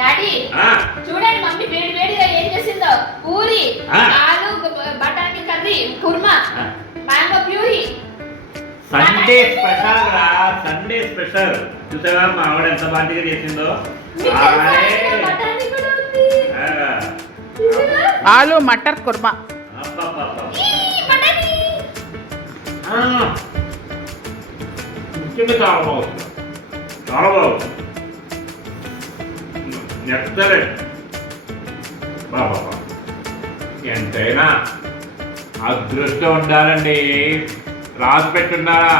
Daddy చూడండి mummy వేడి వేడిగా ఏం చేసిందో. పూరి, ఆలు బఠానీ curry, kurma, mango puree. Sunday special రా, సండే స్పెషల్. చూసావా మా ఆవిడ ఎంత బాగా చేసిందో. ఆలు మటర్ కుర్మా. చాలా బాగుంది, చాలా బాగుంది. ఎక్సలెంట్. బాబా ఎంతైనా అదృష్టం ఉండాలండి, రాసి పెట్టున్నారా.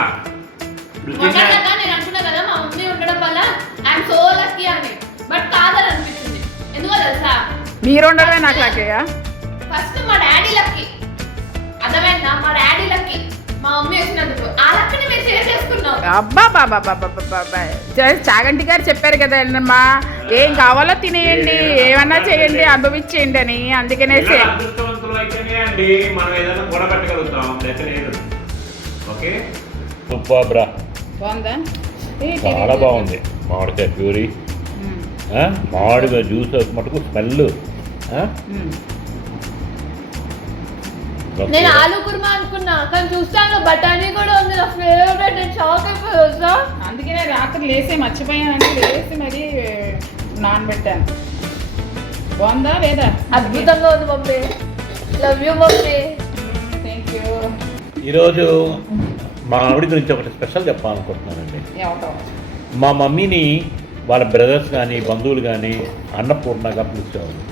నేను అనుకున్నా కదా మా మమ్మీ ఉండడం వల్ల ఐఎమ్ సో లక్కీ అని, బట్ కాదని అనిపించింది. ఎందుకో తెలుసా? మీరు ఉండడమే నాకు లక్కయ్యా. ఫస్ట్ మా డాడీ లక్కీ, అర్థమైందా? మా డాడీ లక్కీ, మా మమ్మీ వచ్చినందుకు. ఆ లక్కని మేము షేర్ చేసుకున్నాం. అబ్బా బాబా బాబా, చాగంటి గారు చెప్పారు కదా అమ్మా, ఏం కావాలో తినేయండి, ఏమన్నా చేయండి, అనుభవించేయండి అని. అందుకనే అదృష్టవంతులు అయితేనే అండి మనం ఏదైనా కూడబెట్టగలుగుతాం. లేదు ఓకే. సూపర్. బాగుందా? చాలా బాగుంది. మామిడికాయ ప్యూరీ, మామిడికాయ జ్యూస్ మటుకు స్మెల్. నేను ఆలు కుర్మా అనుకున్నా, కానీ చూస్తాను బఠానీ కూడా ఉంది. నా ఫేవరెట్. నేను షాక్ అయిపోయా. అందుకనే రాత్రి లేసి మర్చిపోయాను, లేసి మరి నానబెట్టాను. బాగుందా లేదా? అద్భుతంగా ఉంది mummy. Love you mummy. Thank you. ఈరోజు మా ఆవిడ గురించి ఒకటి స్పెషల్ చెప్పాలనుకుంటున్నానండి. మా మమ్మీని వాళ్ళ బ్రదర్స్ కానీ బంధువులు కానీ అన్నపూర్ణగా పిలిచేవాళ్ళు.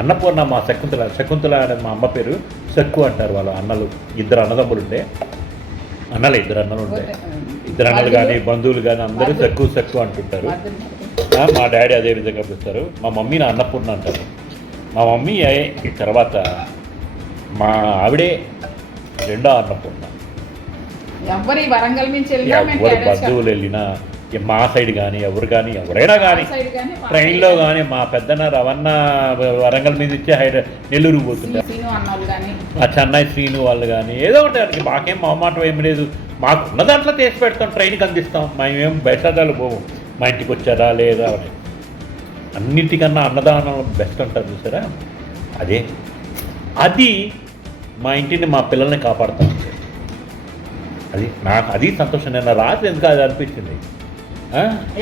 అన్నపూర్ణ మా శకుంతల అనే మా అమ్మ పేరు. సెక్కు అంటారు వాళ్ళ అన్నలు. ఇద్దరు అన్నదమ్ములు ఉండే, ఇద్దరు అన్నలు కానీ బంధువులు కానీ అందరూ సెక్కు అంటుంటారు. మా డాడీ అదే విధంగా పిలుస్తారు. మా మమ్మీని అన్నపూర్ణ అంటారు. మా మమ్మీ తర్వాత మా ఆవిడే రెండో అన్నపూర్ణ. ఎవరి వరంగల్ నుంచి ఎవరు బంధువులు వెళ్ళినా మా సైడ్ కానీ ఎవరైనా కానీ ట్రైన్లో కానీ మా పెద్దన్న రవణ వరంగల్ మీద ఇచ్చి నెల్లూరు పోతుంటారు. ఆ చెన్నై శ్రీను వాళ్ళు కానీ ఏదో ఒకటి. మాకేం మొహమాటం ఏం లేదు. మాకున్న దాంట్లో చేసి పెడతాం, ట్రైన్కి అందిస్తాం. మేమేం బయటదాలు పోము. మా ఇంటికి వచ్చారా లేదా అని. అన్నిటికన్నా అన్నదానం బెస్ట్ అంటారు చూసారా, అది మా ఇంటిని మా పిల్లల్ని కాపాడుతాం. అది సంతోషం. నిన్న రాత్రి ఎందుకు అది అనిపించింది.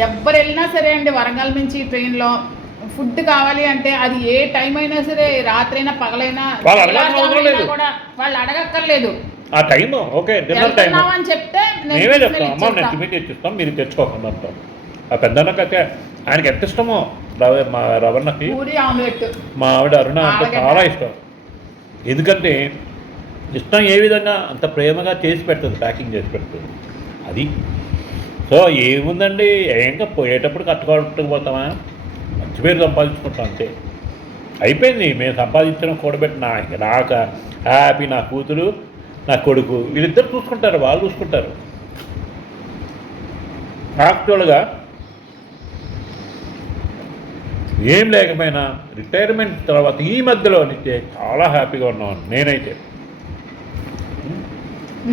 ఎవ్వరు వెళ్ళినా సరే అండి, వరంగల్ నుంచి ట్రైన్లో ఫుడ్ కావాలి అంటే అది ఏ టైం అయినా సరే, రాత్రైనా పగలైనా కూడా వాళ్ళు అడగక్కర్లేదు. ఆ టైం ఓకే డిన్నర్ టైం అని చెప్తే మేమే చెప్తాం. అమ్మ నేను తిమ్మి తెచ్చిస్తాం, మీరు తెచ్చుకోకుండా అంటాం. ఆ పెద్దన్నకైతే ఆయనకి ఎంత ఇష్టమో మా రవణకి మా ఆవిడ అరుణ అంటే చాలా ఇష్టం. ఎందుకంటే ఇష్టం ఏ విధంగా అంత ప్రేమగా చేసి పెడుతుంది, ప్యాకింగ్ చేసి పెడుతుంది. అది సో ఏముందండి, ఇంకా పోయేటప్పుడు కట్టుకోవట్టుకుపోతామా, మంచి పేరు సంపాదించుకుంటాం అంతే. అయిపోయింది. మేము సంపాదించడం కూడబెట్టిన నాకు హ్యాపీ. నా కూతురు నా కొడుకు వీళ్ళిద్దరు చూసుకుంటారు, వాళ్ళు చూసుకుంటారు. యాక్చువల్గా ఏం లేకపోయినా రిటైర్మెంట్ తర్వాత ఈ మధ్యలో నుంచి చాలా హ్యాపీగా ఉన్నాను నేనైతే.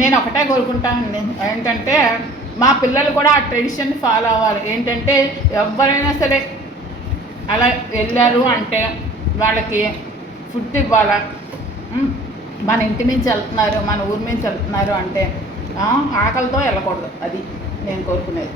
నేను ఒకటే కోరుకుంటాను ఏంటంటే, మా పిల్లలు కూడా ఆ ట్రెడిషన్ ఫాలో అవ్వాలి. ఏంటంటే ఎవరైనా సరే అలా వెళ్ళారు అంటే వాళ్ళకి ఫుడ్ ఇవ్వాలా. మన ఇంటి నుంచి వెళ్తున్నారు, మన ఊరి నుంచి వెళ్తున్నారు అంటే ఆకలితో వెళ్ళకూడదు. అది నేను కోరుకునేది.